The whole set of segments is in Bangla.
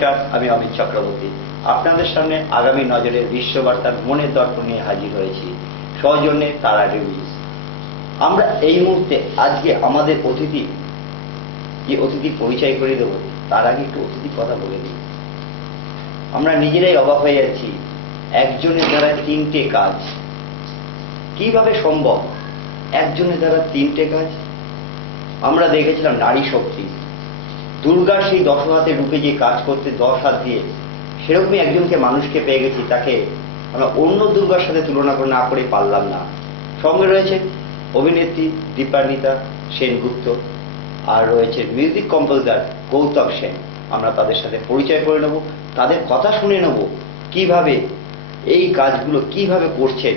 নমস্কার, আমি অমিত চক্রবর্তী। আপনাদের সামনে আগামী নজরের বিশ্ববার্তার মনের দর্পণ নিয়ে হাজির হয়েছি, সৌজন্যে তারা রিভিউজ। আমরা এই মুহূর্তে আজকে আমাদের অতিথি পরিচয় করে দেবো, তার আগে একটু অতিথির কথা বলে দিই। আমরা নিজেরাই অবাক হয়ে যাচ্ছি, একজনের দ্বারা 3টে কাজ কিভাবে সম্ভব? একজনের দ্বারা 3টে কাজ। আমরা দেখেছিলাম নারী শক্তি, দুর্গার সেই 10 হাতে রূপে যে কাজ করতে 10 হাত দিয়ে, সেরকমই একজনকে মানুষকে পেয়ে গেছি, তাকে আমরা অন্য দুর্গার সাথে তুলনা না করে পারলাম না। সঙ্গে রয়েছে অভিনেত্রী দীপান্বিতা সেনগুপ্ত, আর রয়েছে মিউজিক কম্পোজার গৌতম সেন। আমরা তাদের সাথে পরিচয় করে নেব, তাদের কথা শুনে নেব কিভাবে এই কাজগুলো কিভাবে করছেন।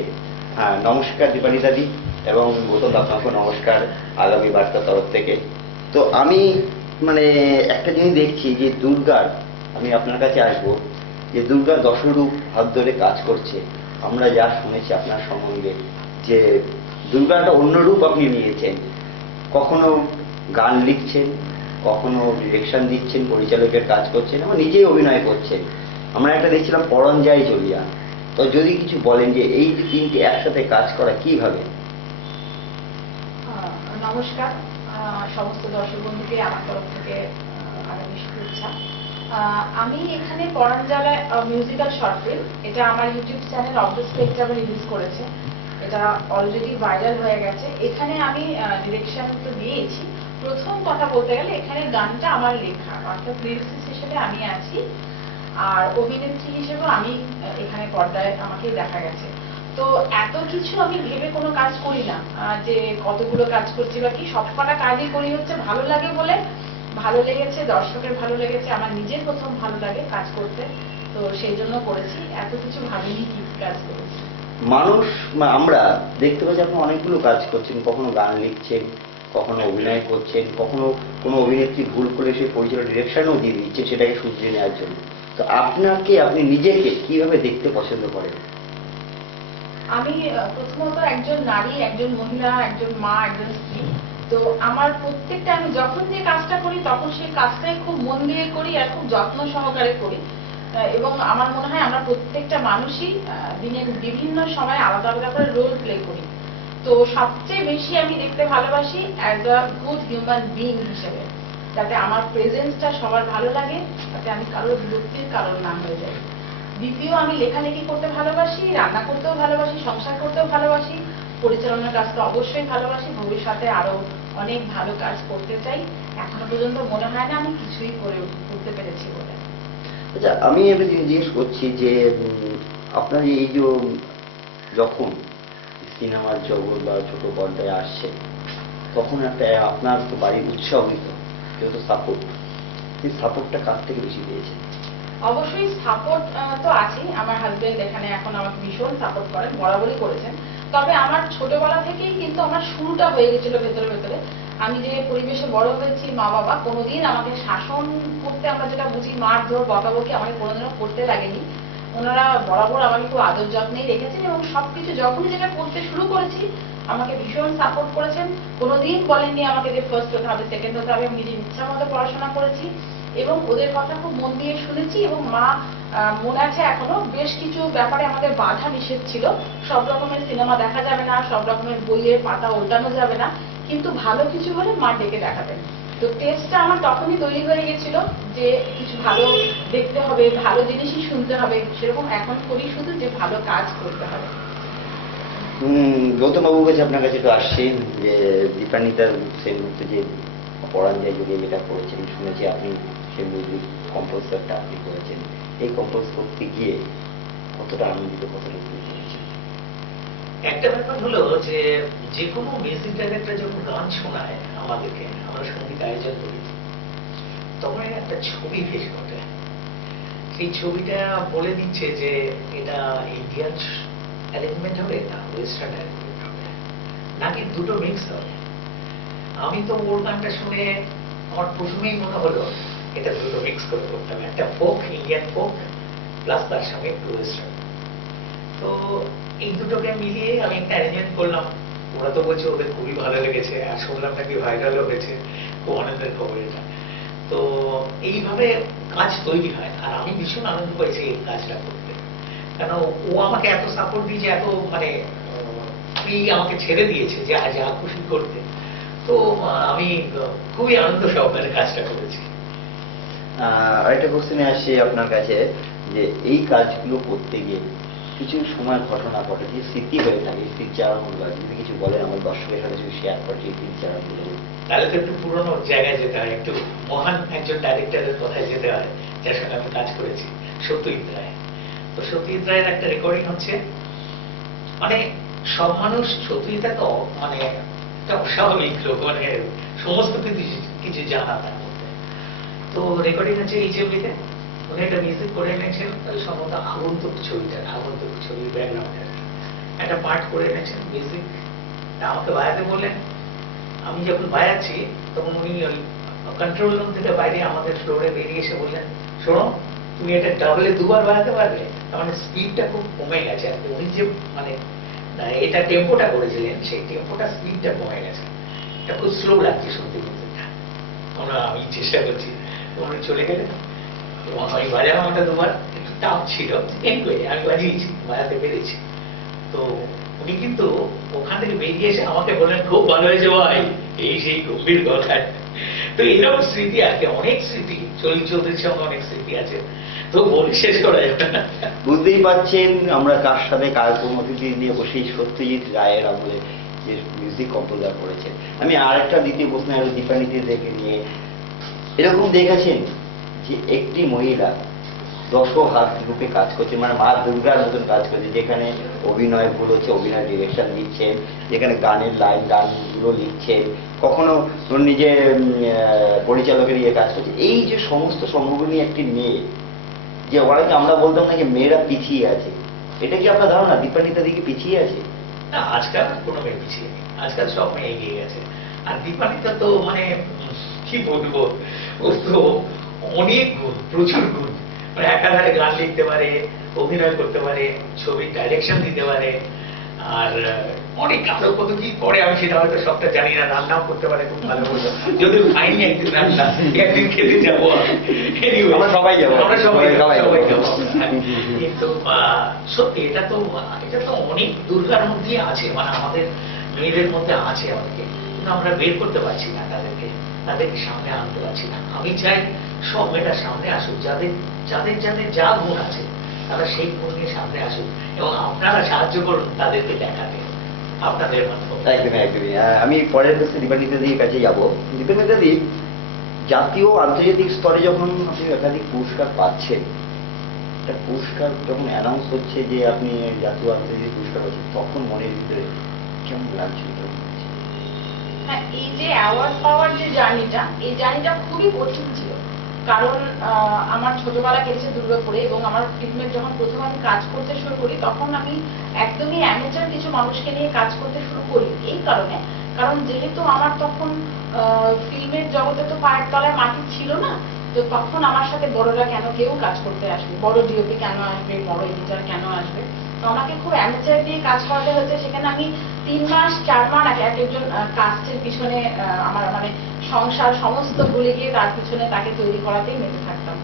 হ্যাঁ, নমস্কার দীপান্বিতাদি, এবং গৌতম আপনাকে নমস্কার আগামী বার্তার তরফ থেকে। তো আমি একটা জিনিস দেখছি যে দুর্গার, আমি আপনার কাছে আসবো, যে দুর্গার 10 রূপ হাত ধরে কাজ করছে। আমরা যা শুনেছি আপনার সম্বন্ধে, যে দুর্গার একটা অন্য রূপ আপনি নিয়েছেন, কখনো গান লিখছেন, কখনো ডিরেকশন দিচ্ছেন, পরিচালকের কাজ করছেন, এবং নিজেই অভিনয় করছেন। আমরা একটা দেখছিলাম পরন যায় চলিয়া। তো যদি কিছু বলেন যে এই যে 3টে একসাথে কাজ করা কিভাবে? নমস্কার সমস্ত দর্শক বন্ধুকে আমার তরফ থেকে আগামী শুভেচ্ছা। আমি এখানে পরাঞ্জালা মিউজিক্যাল শর্ট ফিল্ম, এটা আমার ইউটিউব চ্যানেল অফ দ্য স্পেকট্রামে রিলিজ করেছে। এটা অলরেডি ভাইরাল হয়ে গেছে। এখানে আমি ডিরেকশন তো দিয়েছি। প্রথম কথা বলতে গেলে এখানে গানটা আমার লেখা, অর্থাৎ লিরিসিস্ট হিসেবে আমি আছি, আর অভিনেত্রী হিসেবে আমি এখানে পর্দায় আমাকে দেখা গেছে। তো এত কিছু আমি ভেবে কোনো কাজ করি না যে কতগুলো কাজ করছি বা কি, সবকটা কাজই করি হচ্ছে ভালো লাগে বলে। ভালো লেগেছে, দর্শকের ভালো লেগেছে, আমার নিজের প্রথম ভালো লাগে কাজ করতে, তো সেই জন্য করেছি। এত কিছু ভাবিনি কি কাজ করেছি। মানুষ আমরা দেখতে পাচ্ছি আপনি অনেকগুলো কাজ করছেন, কখনো গান লিখছেন, কখনো অভিনয় করছেন, কখনো কোনো অভিনেত্রী ভুল করে সে পরিচালক ডিরেকশনও দিয়ে দিচ্ছে সেটাকে শুধরে নেওয়ার জন্য। তো আপনি নিজেকে কিভাবে দেখতে পছন্দ করেন? আমি প্রথমত একজন নারী, একজন মহিলা, একজন মা, একজন স্ত্রী। তো আমার প্রত্যেকটা, আমি যখন যে কাজটা করি তখন সেই কাজটাই খুব মন দিয়ে করি আর খুব যত্ন সহকারে করি। এবং আমার মনে হয় আমরা প্রত্যেকটা মানুষই দিনের বিভিন্ন সময় আলাদা আলাদা করে রোল প্লে করি। তো সবচেয়ে বেশি আমি দেখতে ভালোবাসি as a good human being হিসেবে, যাতে আমার প্রেজেন্সটা সবার ভালো লাগে, যাতে আমি কারোর বিরক্তির কারণ না হয়ে যাই। দ্বিতীয়, আমি লেখালেখি করতে ভালোবাসি, রান্না করতেও ভালোবাসি, সংসার করতেও ভালোবাসি, পরিচালনার কাজ তো অবশ্যই ভালোবাসি। ভবিষ্যতে আরো অনেক ভালো কাজ করতে চাই। এখনো পর্যন্ত মনে হয় না আমি কিছুই করে উঠতে পেরেছি বলে। আচ্ছা, আমি এবার জিজ্ঞেস করছি যে আপনার এই যে যখন সিনেমার জগৎ বা ছোট পর্দায় আসছে, তখন একটা আপনার তো বাড়ির উৎসাহিত যেহেতু সাপোর্ট, এই সাপোর্টটা কার থেকে বেশি পেয়েছে? অবশ্যই সাপোর্ট তো আছেই। আমার হাজবেন্ড এখানে এখন আমাকে ভীষণ সাপোর্ট করেন, বরাবরই করেছেন। তবে আমার ছোটবেলা থেকেই কিন্তু আমার শুরুটা হয়ে গেছিল ভেতরে ভেতরে। আমি যে পরিবেশে বড় হয়েছি, মা বাবা কোনোদিন আমাকে শাসন করতে, আমরা যেটা বুঝি মার ধর বকাবকি, আমাকে কোনোদিনও করতে লাগেনি। ওনারা বরাবর আমাকে খুব আদর যত্নেই রেখেছেন, এবং সবকিছু যখনই যেটা করতে শুরু করেছি আমাকে ভীষণ সাপোর্ট করেছেন। কোনোদিন বলেননি আমাকে যে ফার্স্ট হতে হবে, সেকেন্ড হতে হবে। আমি নিজের ইচ্ছা মতো পড়াশোনা করেছি এবং ওদের কথা খুব মন দিয়ে শুনেছি। এবং মা, মনে আছে এখনো, বেশ কিছু ব্যাপারে আমাদের বাধা নিষেধ ছিল। সব রকমের সিনেমা দেখা যাবে না, সব রকমের বইয়ের পাতা উল্টানো যাবে না, কিন্তু ভালো কিছু হলে মা ডেকে দেখাবেন। তো টেস্টটা আমার তখনই তৈরি হয়ে গেছিল যে কিছু ভালো দেখতে হবে, ভালো জিনিসই শুনতে হবে। সেরকম এখন করি শুধু যে ভালো কাজ করতে হবে। গৌতম বাবুর কাছে, আপনার কাছে তো আসছেন, যে দীপান্বিতার সেনগুপ্ত যে পরাণ যায় যুগে যেটা করেছেন, শুনেছি আপনি সেই মিউজিক কম্পোজারটা আপনি করেছেন। এই কম্পোজ করতে গিয়ে কতটা আনন্দিত, কতটা খুশি হয়েছেন? একটা ব্যাপার হলো যে যে কোনো মিউজিক ডাইরেক্টর যখন গান শোনায় আমাদেরকে, আমরা সঙ্গীত আয়োজন করি, তখন একটা ছবি ভেসে ওঠে। সেই ছবিটা বলে দিচ্ছে যে এটা ইন্ডিয়ান অ্যারেঞ্জমেন্ট হবে না ওয়েস্টার্ন অ্যারেঞ্জমেন্ট হবে, নাকি দুটো মিক্স হবে। আমি তো ওর গানটা শুনে আমার প্রথমেই মনে হলো এটা দুটো মিক্স করে করতে হবে, একটা ফোক, ইন্ডিয়ান ফোক, প্লাস তার সঙ্গে একটু ওয়েস্টার্ন। তো এই দুটোকে মিলিয়ে আমি একটা অ্যারেঞ্জমেন্ট করলাম। ওরা তো বলছে ওদের খুবই ভালো লেগেছে, আর শুনলাম নাকি ভাইরালও হয়েছে, খুব আনন্দের খবর এটা। তো তো এইভাবে কাজ তৈরি হয়, আর আমি ভীষণ আনন্দ পেয়েছি এই কাজটা করতে, কেন ও আমাকে এত সাপোর্ট দিয়েছে, এত মানে ফ্রি আমাকে ছেড়ে দিয়েছে যে আজ যা খুশি করতে। তো আমি খুবই আনন্দ সহকারে কাজটা করেছি। আরেকটা কোশ্চেনে আসি আপনার কাছে, যে এই কাজগুলো করতে গিয়ে কিছু সময় ঘটনা ঘটে, যে স্মৃতি হয়ে থাকে, স্মৃতিচারণগুলো যদি কিছু বলেন আমার দর্শকের সাথে যদি শেয়ার করে এই স্মৃতিচারণগুলো। তাহলে তো একটু পুরোনো জায়গায় যেতে হয়, একটু মহান একজন ডাইরেক্টরের কথায় যেতে হয় যার সঙ্গে আমি কাজ করেছি, সত্যজিৎ রায়। তো সত্যজিৎ রায়ের একটা রেকর্ডিং হচ্ছে, মানে সব মানুষ সত্যজিৎ তো মানে একটা অস্বাভাবিক লোক, মানে সমস্ত কিছু জানা তার মধ্যে। তো রেকর্ডিং হচ্ছে এইচএমভিতে, উনি একটা মিউজিক করে এনেছেন, সম্ভবত আগন্তুক ছবিটা, আগন্তুক ছবির ব্যাকগ্রাউন্ডে একটা পার্ট করে এনেছেন মিউজিক, আমাকে বাজাতে বললেন। আমি যখন বাজাচ্ছি তখন উনি ওই কন্ট্রোল রুম থেকে বাইরে আমাদের ফ্লোরে বেরিয়ে এসে বললেন, শোনো তুমি এটা ডাবলে দুবার বাজাতে পারবে, তার মানে স্পিডটা খুব কমে গেছে আর কি। উনি যে মানে এটা টেম্পোটা করেছিলেন, সেই টেম্পোটা স্পিডটা কমে গেছে, এটা খুব স্লো লাগছে শুনতে মিউজিকটা। আমি চেষ্টা করছি, উনি চলে গেলেন এবং আমি বাজালাম ওটা দুবার, একটু টাফ ছিল, এনিওয়ে আমি বাজিয়েছি, বাজাতে পেরেছি। তো উনি কিন্তু ওখান থেকে বেরিয়ে এসে আমাকে বললেন, খুব ভালো হয়েছে ভাই, এই সেই গম্ভীর কথায়। তো এরকম স্মৃতি আছে, অনেক স্মৃতি, চল্লিশ চৌধুরীর সঙ্গে অনেক স্মৃতি আছে, তো বলে শেষ করা যাবে না। বুঝতেই পারছেন আমরা কার সাথে কার কোন অতিথি নিয়ে বসে সত্যজিৎ রায়ের আমলে যে মিউজিক কম্পোজার করেছেন। আমি আর একটা দ্বিতীয় প্রশ্ন দীপানিতে দেখে নিয়ে, এরকম দেখেছেন যে একটি মহিলা 10 হাত রূপে কাজ করছে, মানে মা দুর্গার মতন কাজ করছে, যেখানে অভিনয় ভুল হচ্ছে অভিনয় ডিরেকশন দিচ্ছেন, যেখানে গানের লাইন গানগুলো লিখছেন, কখনো ওর নিজে পরিচালকের ইয়ে কাজ করছে। এই যে সমস্ত সম্ভাবনা নিয়ে একটি মেয়ে, যে ওরাকে আমরা বলতাম নাকি মেয়েরা পিছিয়ে আছে, এটা কি আপনার ধারণা দীপানিতা দিকে পিছিয়ে আছে? না, আজকাল কোনো মেয়ে পিছিয়ে নেই, আজকাল সব মেয়ে এগিয়ে গেছে। আর দীপানিতা তো মানে কি বলবো, ও তো অনেক গুণ, প্রচুর গুণ, মানে একাধারে গান লিখতে পারে, অভিনয় করতে পারে, ছবির ডাইরেকশন দিতে পারে, আর অনেক আরো কত কি করে আমি সেটা হয়তো সবটা জানি না। রান্নাও করতে পারে খুব ভালো মতো, যদিও খাইনি একদিন রান্না, একদিন খেতে যাবো। আমরা সবাই যাবো, আমরা সবাই সবাই যাবো। কিন্তু সত্যি এটা তো অনেক দুর্গার মধ্যে আছে, মানে আমাদের মেয়েদের মধ্যে আছে অনেকে, কিন্তু আমরা বের করতে পারছি না তাদেরকে সামনে আনতে পারছি না। আমি চাই সব মেয়েটা সামনে আসুক, যাদের যাদের যাদের যা গুণ আছে তারা সেই গুণ নিয়ে সামনে আসুক, এবং আপনারা সাহায্য করুন তাদেরকে দেখাতে আপনাদের মাধ্যমে। একদমই একদমই। আমি পরের কাছে দীপানিতা দির কাছে যাবো। দীপানিতা দি, জাতীয় আন্তর্জাতিক স্তরে যখন আপনি একাধিক পুরস্কার পাচ্ছেন, একটা পুরস্কার যখন অ্যানাউন্স হচ্ছে যে আপনি জাতীয় আন্তর্জাতিক পুরস্কার পাচ্ছেন, তখন মনের ভিতরে কেমন লাগছিল? হ্যাঁ, এই যে অ্যাওয়ার্ড পাওয়ার যে জার্নিটা, এই জার্নিটা খুবই কঠিন ছিল। কারণ আমার ছোটবেলা কেটেছে দুর্গাপুরে, এবং আমার ফিল্মের যখন প্রথম আমি কাজ করতে শুরু করি তখন আমি একদমই অ্যামেচার কিছু মানুষকে নিয়ে কাজ করতে শুরু করি। এই কারণে, কারণ যেহেতু আমার তখন ফিল্মের জগতে তো পায়ের তলায় মাটি ছিল না, তো তখন আমার সাথে বড়রা কেন কেউ কাজ করতে আসবে, বড় ডিওপি কেন আসবে, বড় এডিটর কেন আসবে, তো আমাকে খুব অ্যামেচার দিয়ে কাজ করাতে হয়েছে। সেখানে আমি 3 মাস 4 মাস এক একজন কাস্টের পিছনে আমার মানে সংসার সমস্ত ভুলে গিয়ে তার পিছনে তাকে তৈরি করাতেই মেতে থাকতাম।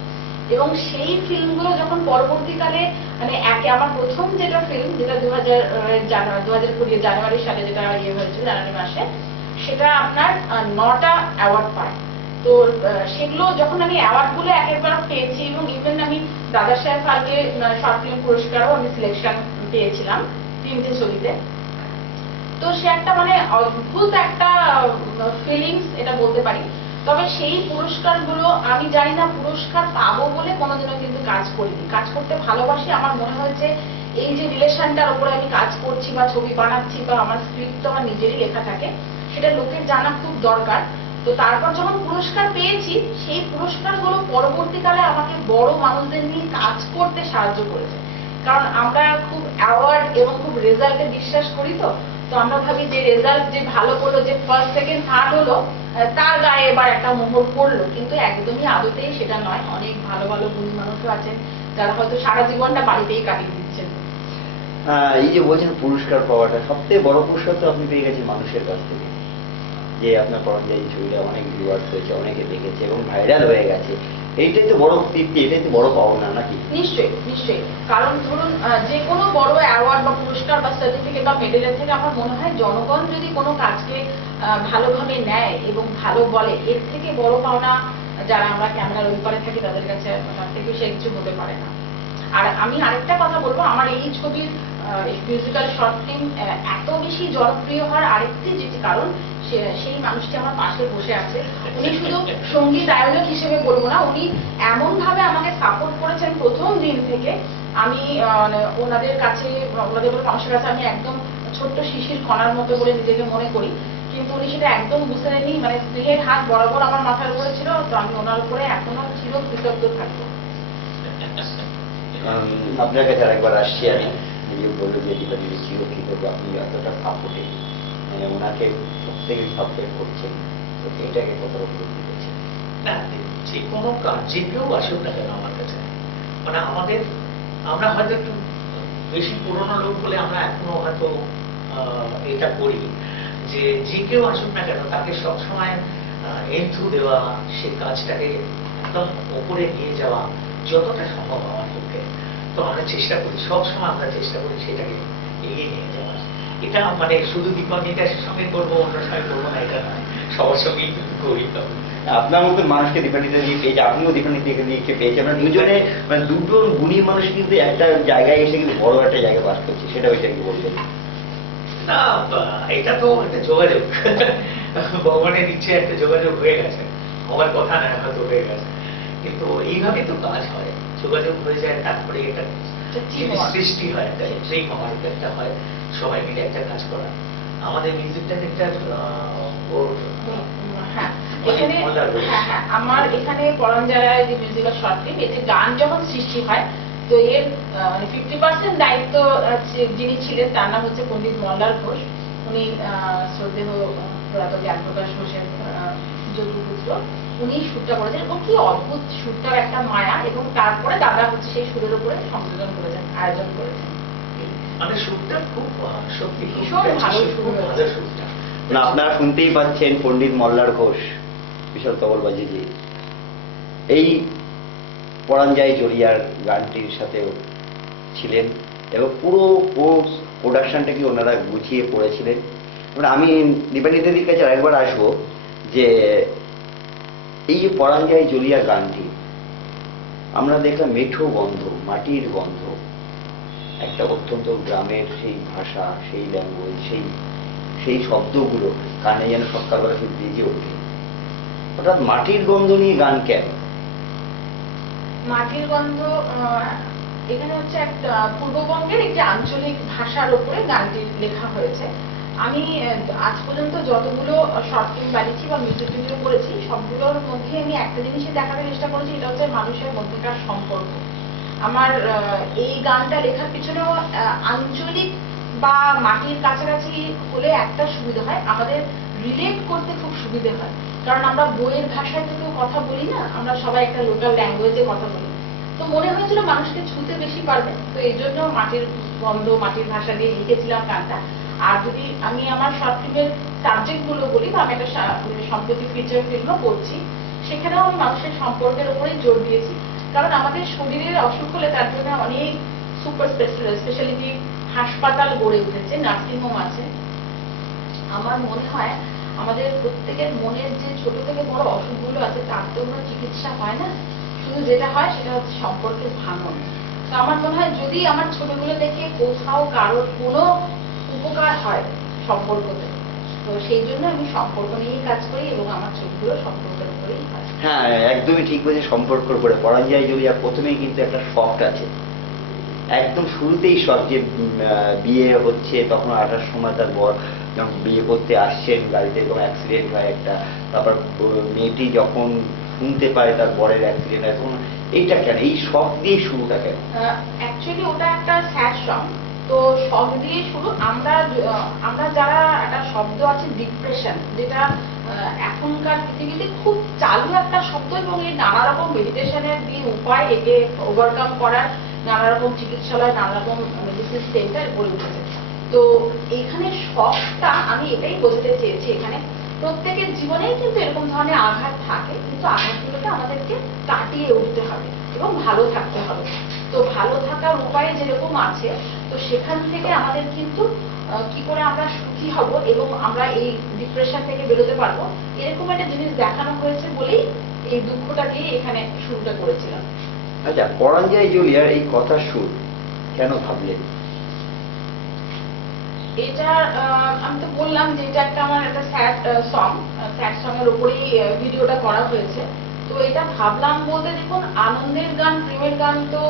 এবং সেই ফিল্মগুলো যখন পরবর্তীকালে মানে আমার প্রথম যেটা ফিল্ম, যেটা 2020 জানুয়ারি সালে যেটা ইয়ে হয়েছিল, জানুয়ারি মাসে, সেটা আপনার 9টা অ্যাওয়ার্ড পায়। তো সেগুলো যখন আমি অ্যাওয়ার্ড গুলো এক একবার পেয়েছি, এবং ইভেন আমি দাদা সাহেব ফালকে শর্ট ফিল্ম পুরস্কারও আমি সিলেকশন পেয়েছিলাম 3টে ছবিতে। তো সে একটা মানে অদ্ভুত একটা ফিলিংস, এটা বলতে পারি। তবে সেই পুরস্কারগুলো আমি জানি না পুরস্কার পাবো বলে কোনোদিনও কিন্তু কাজ করিনি। কাজ করতে ভালোবাসি, আমার মনে হয়েছে এই যে রিলেশনটার উপরে আমি কাজ করছি বা ছবি বানাচ্ছি বা আমার স্ক্রিপ্ট তো আমার নিজেরই লেখা থাকে, সেটা লোকের জানা খুব দরকার। তো তারপর যখন পুরস্কার পেয়েছি, সেই পুরস্কারগুলো পরবর্তীকালে আমাকে বড় মানুষদের নিয়ে কাজ করতে সাহায্য করেছে। কারণ আমরা খুব অ্যাওয়ার্ড এবং খুব রেজাল্টে বিশ্বাস করি, তো আমরা ভাবি যে রেজাল্ট যে ভালো করলো, যে ফার্স্ট সেকেন্ড থার্ড হলো, তার গায়ে এবার একটা মোহর পড়লো, কিন্তু একদমই আদতেই সেটা নয়। অনেক ভালো ভালো গুণী মানুষও আছেন যারা হয়তো সারা জীবনটা বাড়িতেই কাটিয়ে দিচ্ছেন। এই যে বলছেন পুরস্কার পাওয়াটা, সবথেকে বড় পুরস্কার তো আপনি পেয়ে গেছেন মানুষের কাছ থেকে। যে আপনার পরঞ্জায়ী ছবিটা অনেক ভিউয়ার্স হয়েছে, অনেকে দেখেছে এবং ভাইরাল হয়ে গেছে, এইটাই তো বড় তৃপ্তি, এটাই তো বড় পাওনা নাকি? নিশ্চয়ই নিশ্চয়ই। কারণ ধরুন যে কোনো বড় অ্যাওয়ার্ড বা পুরস্কার বা সার্টিফিকেট বা মেডেলের থেকে আমার মনে হয় জনগণ যদি কোনো কাজকে ভালোভাবে নেয় এবং ভালো বলে, এর থেকে বড় পাওনা যারা আমরা ক্যামেরার ওই পারে থাকি তাদের কাছে তার থেকে সে কিছু হতে পারে না। আর আমি আরেকটা কথা বলবো, আমার এই ছবির মিউজিক্যাল শর্ট ফিল্ম এত বেশি জনপ্রিয় হওয়ার আরেকটি যেটি কারণ, সেই মানুষটি আমার পাশে বসে আছে। উনি শুধু সঙ্গীত আয়োজক হিসেবে বলবো না, উনি এমন ভাবে আমাকে সাপোর্ট করেছেন প্রথম দিন থেকে। আমি ওনাদের কাছে, ওনাদের মানুষের কাছে আমি একদম ছোট্ট শিশির কণার মতো বলে নিজেকে মনে করি, কিন্তু উনি সেটা একদম বুঝতে দেননি। মানে স্নেহের হাত বরাবর আমার মাথার উপরে ছিল, তো আমি ওনার উপরে এখনো চির কৃতজ্ঞ থাকবো। আপনার কাছে আরেকবার আসছি আমি, নিজে বললো যে দীপাঞ্জলি চিরকৃতজ্ঞ, আপনি এতটা সাপোর্টে মানে ওনাকে প্রত্যেকে সাপোর্ট করছেন, তো এটাকে কতটা উপলব্ধি করছেন? না, যে কোনো কাজ যে কেউ আসুক না কেন আমার কাছে, মানে আমরা হয়তো একটু বেশি পুরোনো লোক বলে আমরা এখনো হয়তো এটা করি যে যে কেউ আসুক না কেন তাকে সবসময় এন্থু দেওয়া, সে কাজটাকে একদম ওপরে নিয়ে যাওয়া যতটা সম্ভব আমার পক্ষে। তো আমরা চেষ্টা করি, সবসময় আমরা চেষ্টা করি সেটাকে এগিয়ে নিয়ে যাওয়ার। এটা মানে শুধু দীপাঞ্জলির সঙ্গে করবো, অন্য সঙ্গে করবো না এটা নয়, সবার সঙ্গেই করি। আপনার মতো মানুষকে দীপান্বিতা দিয়ে পেয়েছে, আপনিও দীপান্বিতা দিয়ে পেয়েছে, আমরা দুজনে মানে দুটো গুণী মানুষ কিন্তু একটা জায়গায় এসে কিন্তু বড় একটা জায়গায় বাস করছে, সেটা ওইটা কি বলবেন? না, এটা তো একটা যোগাযোগ, ভগবানের ইচ্ছে একটা যোগাযোগ হয়ে গেছে, আমার কথা না হয়তো হয়ে গেছে, কিন্তু এইভাবে তো কাজ হয়, যোগাযোগ হয়ে যায়, তারপরে এটা সৃষ্টি হয়, একটা ড্রিম হয়, একটা হয় সবাই মিলে একটা কাজ করা। আমাদের মিউজিকটাকে একটা আমার এখানে পরঞ্জারায় যে মিউজিক্যাল শর্ট ফিল্ম, এতে গান যখন সৃষ্টি হয়, তো এর 50% দায়িত্ব যিনি ছিলেন তার নাম হচ্ছে পণ্ডিত মল্লার ঘোষ। উনি শ্রদ্ধেয় প্রয়াত জ্ঞানপ্রকাশ ঘোষের যোগ্যপুত্র। উনি সুরটা করেছেন, ও কি অদ্ভুত সুরটার একটা মায়া, এবং তারপরে দাদা হচ্ছে সেই সুরের উপরে সংযোজন করেছেন, আয়োজন করেছেন। মানে সুরটা খুব সত্যি ভীষণ ভালো সুর, ভালো সুরটা। না, আপনারা শুনতেই পাচ্ছেন পণ্ডিত মল্লার ঘোষ, বিশাল তবলবাজি জি, এই পরাঞ্জয় জড়িয়ার গানটির সাথেও ছিলেন এবং পুরো প্রোডাকশনটাকে ওনারা গুছিয়ে পড়েছিলেন। আমি দীপান্বিতাদির কাছে আরেকবার আসবো যে এই যে পরাঞ্জয় জড়িয়া গানটি আমরা দেখলাম মেঠো গন্ধ, মাটির গন্ধ, একটা অত্যন্ত গ্রামের সেই ভাষা, সেই ল্যাঙ্গুয়েজ, সেই শব্দগুলো কানে যেন সকালবেলা খুব বেজে ওঠে। অর্থাৎ মাটির গন্ধ নিয়ে গান কেন? মাটির গন্ধ এখানে হচ্ছে একটা পূর্ববঙ্গের একটি আঞ্চলিক ভাষার উপরে গানটি লেখা হয়েছে। আমি আজ পর্যন্ত যতগুলো শর্ট ফিল্ম বানিয়েছি বা মিউজিক ভিডিও করেছি, সবগুলোর মধ্যে আমি একটা জিনিসই দেখাতে চেষ্টা করেছি, এটা হচ্ছে মানুষের মধ্যকার সম্পর্ক। আমার এই গানটা লেখার পিছনেও আঞ্চলিক বা মাটির কাছাকাছি হলে একটা সুবিধা হয়, আমাদের রিলেট করতে খুব সুবিধে হয়। কারণ আমরা বইয়ের ভাষায় তো কেউ কথা বলি না, আমরা সবাই একটা লোকাল ল্যাঙ্গুয়েজে কথা বলি। তো মনে হয়েছিল মানুষকে ছুঁতে বেশি পারবে, তো এই জন্য মাটির গন্ধ, মাটির ভাষা দিয়ে লিখেছিলাম গানটা। আর যদি আমি আমার শর্ট ফিল্মের সাবজেক্ট গুলো বলি, বা আমি একটা সম্প্রতি ফিচার ফিল্মও করছি, সেখানেও আমি মানুষের সম্পর্কের উপরেই জোর দিয়েছি। কারণ আমাদের শরীরের অসুখ হলে তার জন্য অনেক সুপার স্পেশালিটি হাসপাতাল গড়ে উঠেছে, নার্সিংহোম আছে। আমার মনে হয় আমাদের প্রত্যেকের মনের যে ছোট থেকে বড় অসুখগুলো আছে তার তো কোনো চিকিৎসা হয় না, শুধু যেটা হয় সেটা হচ্ছে সম্পর্কের ভাঙন। তো আমার মনে হয় যদি আমার ছোটগুলো দেখে কোথাও কারোর কোনো উপকার হয় সম্পর্কতে, তো সেই জন্য আমি সম্পর্ক নিয়েই কাজ করি এবং আমার ছবিগুলো সম্পর্কের উপরেই হয়। হ্যাঁ, একদমই ঠিক বলছে, সম্পর্কের উপরে। পরাঞ্জয় জড়িয়া প্রথমেই কিন্তু একটা শখ আছে, একদম শুরুতেই শখ, যে বিয়ে হচ্ছে তখন 28 সময় তার বর যখন বিয়ে করতে আসছেন, গাড়িতে কোনো অ্যাক্সিডেন্ট হয় একটা, তারপর মেয়েটি যখন শুনতে পায় তার বরের অ্যাক্সিডেন্ট হয়, তখন এইটা কেন, এই শখ দিয়ে শুরুটা কেন? অ্যাকচুয়ালি ওটা একটা স্যাড সং, তো শখ দিয়ে শুরু। আমরা যারা একটা শব্দ আছে ডিপ্রেশন, যেটা এখনকার পৃথিবীতে খুব চালু একটা শব্দ, এবং এই নানা রকম মেডিটেশনের দিয়ে উপায় একে ওভারকাম করার, নানা রকম চিকিৎসালয়, নানা রকম মেডিসিন সেন্টার গড়ে উঠেছে। তো এখানে শখটা আমি এটাই বোঝাতে চেয়েছি, এখানে প্রত্যেকের জীবনেই কিন্তু এরকম ধরনের আঘাত থাকে, কিন্তু আঘাতগুলোকে আমাদেরকে কাটিয়ে উঠতে হবে এবং ভালো থাকতে হবে। তো ভালো থাকার উপায় যেরকম আছে, তো সেখান থেকে আমাদের কিন্তু কি করে আমরা সুখী হব এবং আমরা এই ডিপ্রেশন থেকে বেরোতে পারবো, এরকম একটা জিনিস দেখানো হয়েছে বলেই এই দুঃখটাকে এখানে শুরুটা করেছিলাম। আচ্ছা, পরাঞ্জয় জুলিয়ার এই কথার সুর কেন ভাবলেন? এটা আমি তো বললাম যে এটা একটা আমার একটা স্যাড সং এর উপরেই ভিডিওটা করা হয়েছে। তো এটা ভাবলাম বলতে, দেখুন, আনন্দের গান, প্রেমের গান তো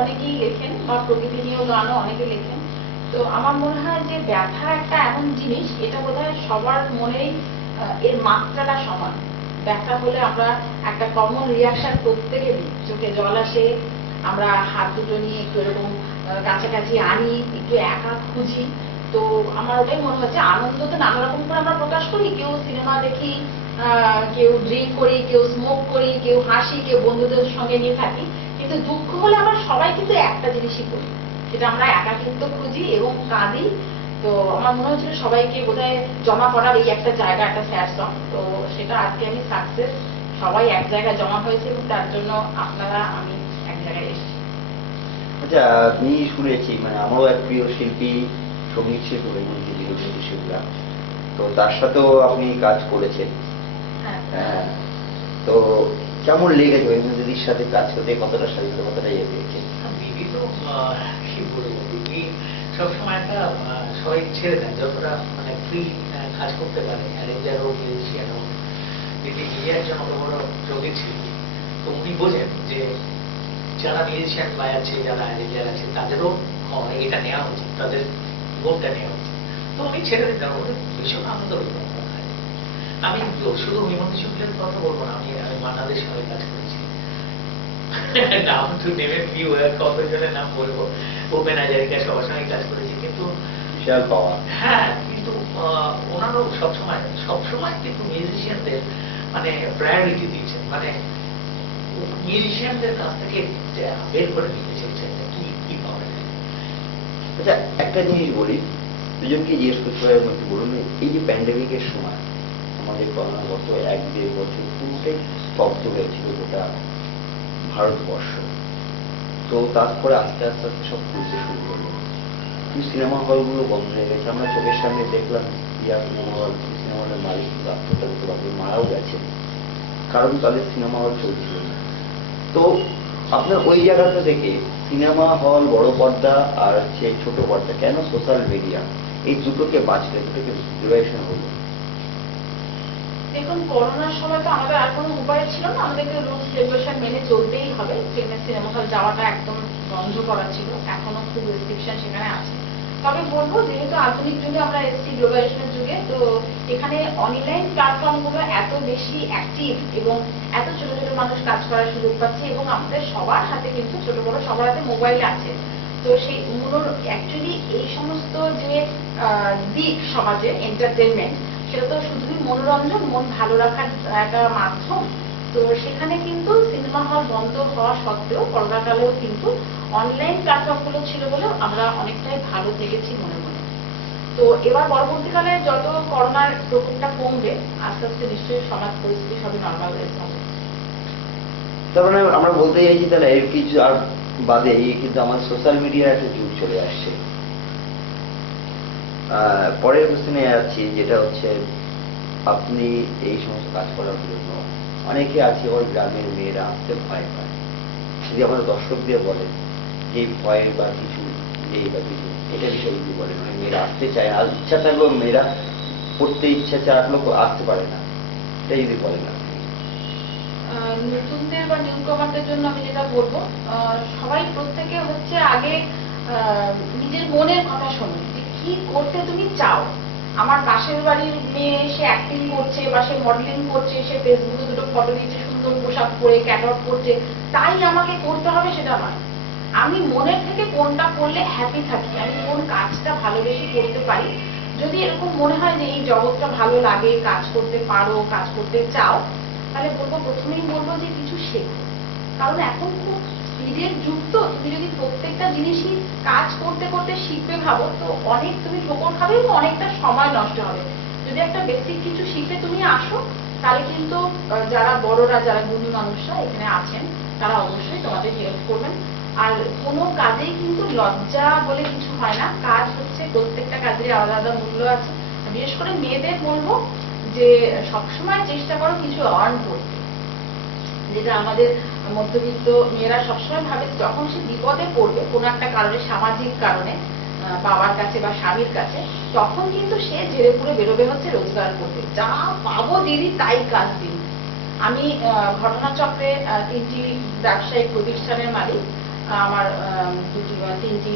অনেকেই লেখেন, বা প্রকৃতি নিয়েও গানও অনেকে লেখেন। তো আমার মনে হয় যে ব্যথা একটা এমন জিনিস, এটা বোধহয় সবার মনেই এর মাত্রাটা সমান। ব্যথা হলে আমরা একটা কমন রিয়াকশন প্রত্যেকে দিই, চোখে জল আসে, আমরা হাত দুটো নিয়ে একটু এরকম কাছাকাছি আনি, একটু একা খুঁজি। তো আমার ওটাই মনে হচ্ছে, আনন্দ তো নানা রকম করে আমরা প্রকাশ করি, কেউ সিনেমা দেখি, কেউ ড্রিঙ্ক করি, কেউ স্মোক করি, কেউ হাসি, কেউ বন্ধুদের সঙ্গে নিয়ে থাকি, কিন্তু দুঃখ হলে আমরা সবাই কিন্তু একটা জিনিসই করি, সেটা আমরা একা কিন্তু খুঁজি এবং কাঁদি। তো আমার মনে হচ্ছিল সবাইকে বোধহয় জমা করার এই একটা জায়গা, একটা স্যাড সং। তো সেটা আজকে আমি সাকসেস, সবাই এক জায়গায় জমা হয়েছে এবং তার জন্য আপনারা, আমি এক জায়গায় এসেছি। আচ্ছা, আমি শুনেছি, মানে আমারও এক প্রিয় শিল্পী, সঙ্গীত শিল্পী বৈমন্তী শিল্পীরা, তো তার সাথেও আপনি কাজ করেছেন। হ্যাঁ, তো কেমন লেগেছে বৈমন্তীর সাথে কাজ করতে? কতটা স্বাধীনতা, কতটা ইয়ে পেয়েছেন? দিদি তো কি বলবো, দিদি সবসময় একটা সবাই ছেড়ে দেন, যতটা মানে ফ্রি কাজ করতে পারে, অ্যারেঞ্জার হোক, মিউজিশিয়ান হোক। দিদি নিজে একজন অত বড় যোগী শিল্পী, তো উনি বোঝেন যে যারা মিউজিশিয়ান বাজাচ্ছে, যারা অ্যারেঞ্জার আছে, তাদেরও এটা নেওয়া উচিত, তাদের বোনটা নেওয়া উচিত। তো উনি ছেড়ে দিতেন, ওদের ভীষণ আনন্দ হতো। আমি শুধু হিমন্ত শুক্লের কথা বলবো না, আমি মাতাদের সঙ্গে কাজ করেছি। নাম তো নেমে কি কতজনের নাম বলবো, ওপেন হাজারিকা সবার সঙ্গে কাজ করেছি, কিন্তু বিশাল পাওয়া। হ্যাঁ, কিন্তু ওনারও সবসময় কিন্তু মিউজিশিয়ানদের মানে প্রায়োরিটি দিয়েছেন, মানে মিউজিশিয়ানদের কাছ থেকে বের করে নিতে চেয়েছেন কি কি পাওয়া যায়। আচ্ছা, একটা জিনিস বলি, দুজনকে জিজ্ঞেস করতে পারে, আমাকে বলুন, এই যে প্যান্ডেমিকের সময় আমাদের করোনাগত 1-1.5 বছর পুরোটাই স্তব্ধ হয়েছিল গোটা ভারতবর্ষ, তো তারপরে আস্তে আস্তে আস্তে সব খুলতে শুরু করলো, কিন্তু সিনেমা হলগুলো বন্ধ হয়ে গেছে। আমরা চোখের সামনে দেখলাম সিনেমা হলের মালিক আত্মহত্যা করতে পারবে, মারাও গেছে, কারণ তাদের সিনেমা হল চলছিল না। তো আপনার ওই জায়গাটা থেকে সিনেমা হল, বড় পর্দা আর হচ্ছে ছোট পর্দা, কেন সোশ্যাল মিডিয়া, এই দুটোকে বাঁচলে, দুটোকে ডিভাইশন হলো? দেখুন, করোনার সময় তো আমাদের আর কোনো উপায় ছিল না, আমাদেরকে রুলস রেগুলেশন মেনে চলতেই হবে। সিনেমা হল যাওয়াটা একদম বন্ধ করা ছিল, এখনো খুব রেস্ট্রিকশন সেখানে আছে। তবে বলবো, যেহেতু আধুনিক যুগে আমরা এসেছি, গ্লোবালাইজেশনের যুগে, তো এখানে অনলাইন প্ল্যাটফর্মগুলো এত বেশি অ্যাক্টিভ এবং এত ছোট ছোট মানুষ কাজ করার সুযোগ পাচ্ছে, এবং আমাদের সবার হাতে কিন্তু ছোট বড় সবার হাতে মোবাইল আছে। তো সেই অ্যাকচুয়ালি এই সমস্ত যে দিক সমাজে এন্টারটেনমেন্ট, সেটা তো শুধুই মনোরঞ্জন, মন ভালো রাখার একটা মাধ্যম। তো সেখানে কিন্তু সিনেমা হল বন্ধ হওয়া সত্ত্বেও, করোনাকালেও কিন্তু অনলাইন প্ল্যাটফর্মগুলো ছিল বলে আমরা অনেকটাই ভালো থেকেছি মনে মনে। তো এবার পরবর্তীকালে যত করোনার প্রকোপটা কমবে, আস্তে আস্তে নিশ্চয়ই সমাজ পরিস্থিতি সবই নর্মাল হয়ে যাবে। তার মানে আমরা বলতে চাইছি, তাহলে এর কিছু আর বাদে কিন্তু আমার সোশ্যাল মিডিয়ার একটা যুগ চলে আসছে। পরের কোশ্চেনে যাচ্ছি, যেটা হচ্ছে, আপনি এই সমস্ত কাজ করার জন্য, অনেকে আছে ওর গ্রামের মেয়েরা আসতে ভয় পায়, যদি আমাদের দর্শকদের বলেন যে ভয় বা কিছু নেই বা কিছু, এটা বিষয়ে যদি বলেন, মানে মেয়েরা আসতে চায়, আর ইচ্ছা থাকলেও মেয়েরা পড়তে ইচ্ছা চাকলেও আসতে পারে না, এটা যদি বলেন না। নতুনদের বা নিউ কামারদের জন্য আমি যেটা বলবো, সবাই প্রত্যেকে হচ্ছে আগে নিজের মনের কথা শোনো, যে কি করতে তুমি চাও। আমার পাশের বাড়ির মেয়ে সে অ্যাক্টিং করছে বা সে মডেলিং করছে, সে ফেসবুকে দুটো ফটো দিচ্ছে সুন্দর পোশাক পরে, ক্যাটওয়াক করছে, তাই আমাকে করতে হবে সেটা নয়। আমি মনের থেকে কোনটা করলে হ্যাপি থাকি, আমি কোন কাজটা ভালোবেসে করতে পারি, যদি এরকম মনে হয় যে এই জগৎটা ভালো লাগে, কাজ করতে পারো, কাজ করতে চাও, তাহলে বলবো, প্রথমেই বলবো যে কিছু শেখো। কারণ এখন খুব স্পিডের যুগ, তো তুমি যদি প্রত্যেকটা জিনিসই কাজ করতে করতে শিখবে ভাবো, তো অনেক তুমি ঠোকর খাবে এবং অনেকটা সময় নষ্ট হবে। যদি একটা বেসিক কিছু শিখে তুমি আসো, তাহলে কিন্তু যারা বড়রা, যারা গুণী মানুষরা এখানে আছেন, তারা অবশ্যই তোমাদের হেল্প করবেন। আর কোনো কাজেই কিন্তু লজ্জা বলে কিছু হয় না। কাজ হচ্ছে, প্রত্যেকটা কাজের আলাদা আলাদা মূল্য আছে। বিশেষ করে মেয়েদের বলবো যে সবসময় চেষ্টা করো কিছু আর্ন করতে, যেটা আমাদের মধ্যবিত্ত মেয়েরা সবসময় ভাবে যখন সে বিপদে পড়বে কোনো একটা কারণে, সামাজিক কারণে, বাবার কাছে বা স্বামীর কাছে, তখন কিন্তু সে ঝেড়ে পুড়ে বেরোবে হচ্ছে রোজগার করতে। যা পাবো দিদি তাই কাজ দিন। আমি ঘটনাচক্রে 3টি ব্যবসায়িক প্রতিষ্ঠানের মালিক। আমার 3টি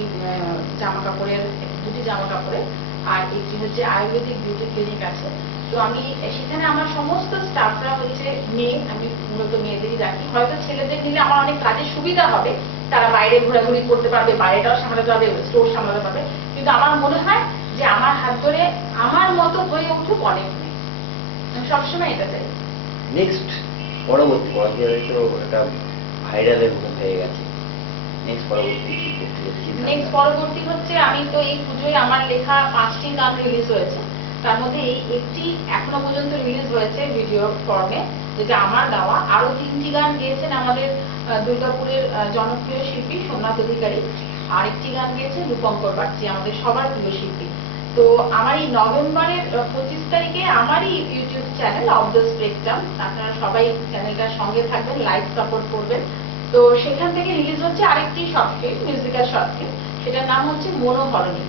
জামা কাপড়ের, 2টি জামা কাপড়ের আর একটি হচ্ছে আয়ুর্বেদিক বিউটি ক্লিনিক আছে। তো আমি সেখানে আমার সমস্ত স্টাফরা হচ্ছে মেয়ে, আমি মূলত মেয়েদেরই রাখি। হয়তো ছেলেদের নিলে আমার অনেক কাজের সুবিধা হবে, তারা বাইরে ঘোরাঘুরি করতে পারবে, বাইরেটাও সামলাতে পারবে, স্টোর সামলাতে পারবে, কিন্তু আমার মনে হয় যে আমার হাত ধরে আমার মতো হয়ে উঠুক অনেক মেয়ে। আমি সবসময় এটা চাই। নেক্সট পরবর্তী পর্যায়ে তো একটা ভাইরালের মুখ হয়ে গেছে, নেক্সট পরবর্তী হচ্ছে, আমি তো এই পুজোয় আমার লেখা 5টি গান রিলিজ হয়েছে। তার মধ্যে এই একটি এখনো পর্যন্ত রিলিজ হয়েছে ভিডিও ফর্মে, যেটা আমার গাওয়া। আরো 3টি গান গেয়েছেন আমাদের দুর্গাপুরের জনপ্রিয় শিল্পী সোমনাথ অধিকারী। আরেকটি গান গেয়েছে রূপঙ্কর বাগচি, আমাদের সবার প্রিয় শিল্পী। তো আমার এই নভেম্বরের 25 তারিখে আমারই YouTube channel of the spectrum, আপনারা সবাই চ্যানেলটার সঙ্গে থাকবেন, লাইক সাপোর্ট করবেন। তো সেখান থেকে রিলিজ হচ্ছে আরেকটি short film, musical short film, সেটার নাম হচ্ছে মনোহরণী।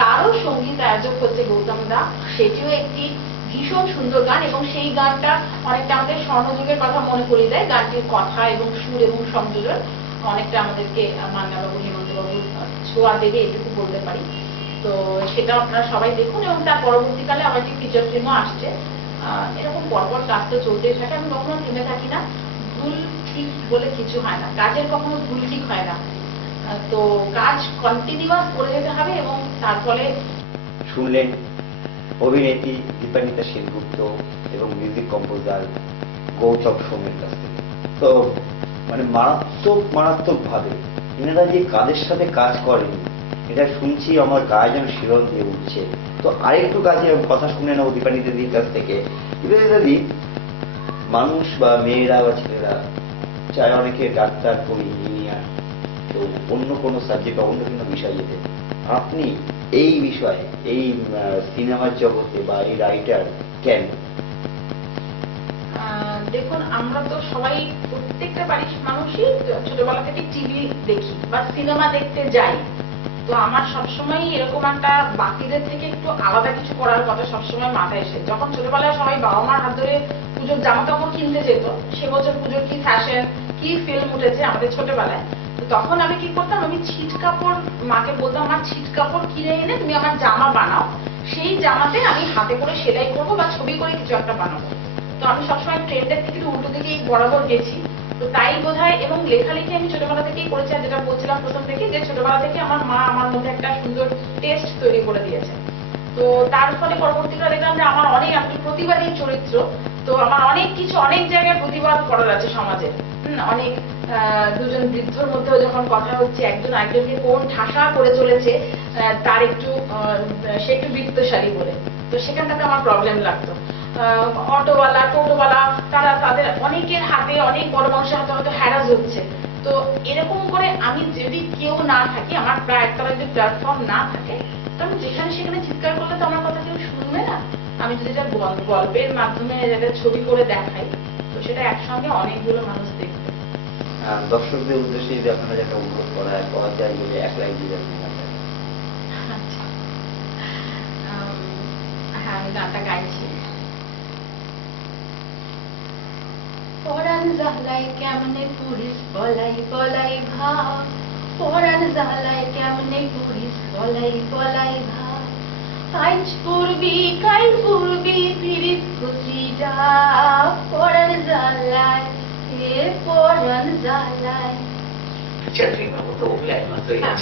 তারও সঙ্গীত আয়োজক হচ্ছে গৌতম দা। সেটিও একটি ভীষণ সুন্দর গান, এবং সেই গানটা অনেকটা আমাদের স্বর্ণযুগের কথা মনে করিয়ে দেয়। গানটির কথা এবং সুর এবং সংযোজন অনেকটা আমাদেরকে মান্নাবাবু, হেমন্তবাবু ছোঁয়া দেবে, এটুকু বলতে পারি। তো সেটা আপনারা সবাই দেখুন, এবং তার পরবর্তীকালে আমার একটি ফিচার ফিল্মও আসছে। এরকম পরপর কাজ তো চলতেই থাকে, আমি কখনো থেমে থাকি না। ভুল ঠিক বলে কিছু হয় না, কাজের কখনো ভুল ঠিক হয় না। তো কাজ কন্টিনিউয়াস করে যেতে হবে, এবং তার ফলে শুনলেন অভিনেত্রী দীপান্বিতা সেনগুপ্ত এবং মিউজিক কম্পোজার গৌতম সোমের কাছ থেকে। তো মানে মারাত্মক ভাবে এনারা যে কাজের সাথে কাজ করেন, এটা শুনছি আমার গায়ে যেন শিরল দিয়ে উঠছে। তো আরেকটু কাজে কথা শুনে নেবো দীপান্বিতা দিদির কাছ থেকে। দীপান্বিতা দি, মানুষ বা মেয়েরা বা ছেলেরা চায় অনেকে ডাক্তার, কবি, ইঞ্জিনিয়ার, তো অন্য কোনো সাবজেক্ট বা অন্য কোনো বিষয় যেতে। আপনি এই বিষয়ে, এই সিনেমার জগতে বা এই রাইটার কেন? দেখুন, আমরা তো সবাই, প্রত্যেকটা বাড়ির মানুষই ছোটবেলা থেকে টিভি দেখি বা সিনেমা দেখতে যাই। তো আমার সবসময় এরকম একটা বাকিদের থেকে একটু আলাদা কিছু করার কথা সবসময় মাথায় এসে। যখন ছোটবেলায় সবাই বাবা মার হাত ধরে পুজোর জামা কাপড় কিনতে যেত, সে বছর পুজোর কি ফ্যাশন, কি ফিল্ম উঠেছে আমাদের ছোটবেলায়, তো তখন আমি কি করতাম, আমি ছিট কাপড়, মাকে বলতাম আমার ছিট কাপড় কিনে এনে তুমি আমার জামা বানাও, সেই জামাতে আমি হাতে করে সেলাই করবো বা ছবি করে কিছু একটা বানাবো। তো আমি সবসময় ট্রেন্ডের থেকে উল্টো দিকে বরাবর গেছি। তো তাই বোধহয়, এবং লেখালেখি আমি ছোটবেলা থেকেই করেছি। আর যেটা বলছিলাম প্রথম থেকে, যে ছোটবেলা থেকে আমার মা আমার মধ্যে একটা সুন্দর টেস্ট তৈরি করে দিয়েছে। তো তার ফলে পরবর্তীকালে দেখলাম যে আমার অনেক, আপনি প্রতিবাদী চরিত্র, তো আমার অনেক কিছু, অনেক জায়গায় প্রতিবাদ করার আছে সমাজে। অনেক দুজন বৃদ্ধর মধ্যেও যখন কথা হচ্ছে, একজন আরেকজনকে কোন ঠাসা করে চলেছে, তার একটু সে একটু বৃত্তশালী বলে, তো সেখানটাতে আমার প্রবলেম লাগতো। অটোওয়ালা, টোটোওয়ালা, তারা তাদের অনেকের হাতে, অনেক বড় মানুষের হাতে হয়তো হ্যারাস হচ্ছে। তো এরকম করে আমি যদি কেউ না থাকি, আমার প্রায় একটা যদি প্ল্যাটফর্ম না থাকে, তখন যেখানে সেখানে চিৎকার করলে তো আমার কথা কেউ শুনবে না। আমি যদি এটা গল্পের মাধ্যমে যেটা ছবি করে দেখাই, তো সেটা একসঙ্গে অনেকগুলো মানুষ দেখবে। দর্শকদের উদ্দেশ্যে যদি আপনারা একটা অনুরোধ করা যায়, বলে এক লাইন দিয়ে যাচ্ছেন। হ্যাঁ, আমি গানটা গাইছি। পরাণ জ্বালায় কেমনে পুরিস বলাই বলাই ভাব, পরাণ জ্বালায় কেমনে পুরিস বলাই বলাই ভাব, আজ পূর্বি কাল পূর্বি ফিরিস খুশিটা, পরাণ জ্বালায় এ পরাণ জ্বালায়।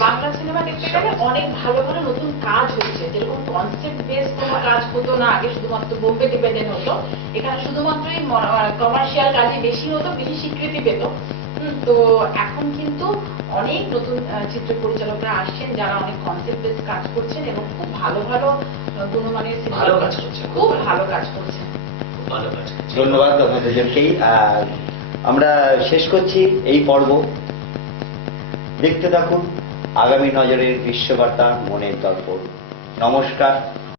বাংলা সিনেমা দেখতে গেলে অনেক ভালো ভালো নতুন কাজ হচ্ছে, যেরকম কনসেপ্ট বেস কোনো কাজ হতো না আগে, শুধুমাত্র বোম্বে ডিপেন্ডেন্ট হতো। এখানে শুধুমাত্রই কমার্শিয়াল কাজে বেশি হতো, বেশি স্বীকৃতি পেত। তো এখন কিন্তু অনেক নতুন চিত্র পরিচালকরা আসছেন, যারা অনেক কনসেপ্ট বেস কাজ করছেন এবং খুব ভালো ভালো গুণমানের সিনেমা, খুব ভালো কাজ করছেন। ধন্যবাদ। ধন্যবাদ আপনাদের দুজনকেই। আর আমরা শেষ করছি এই পর্ব। দেখতে থাকুন আগামী নজরের বিশ্ববার্তা, মনের দর্পণ। নমস্কার।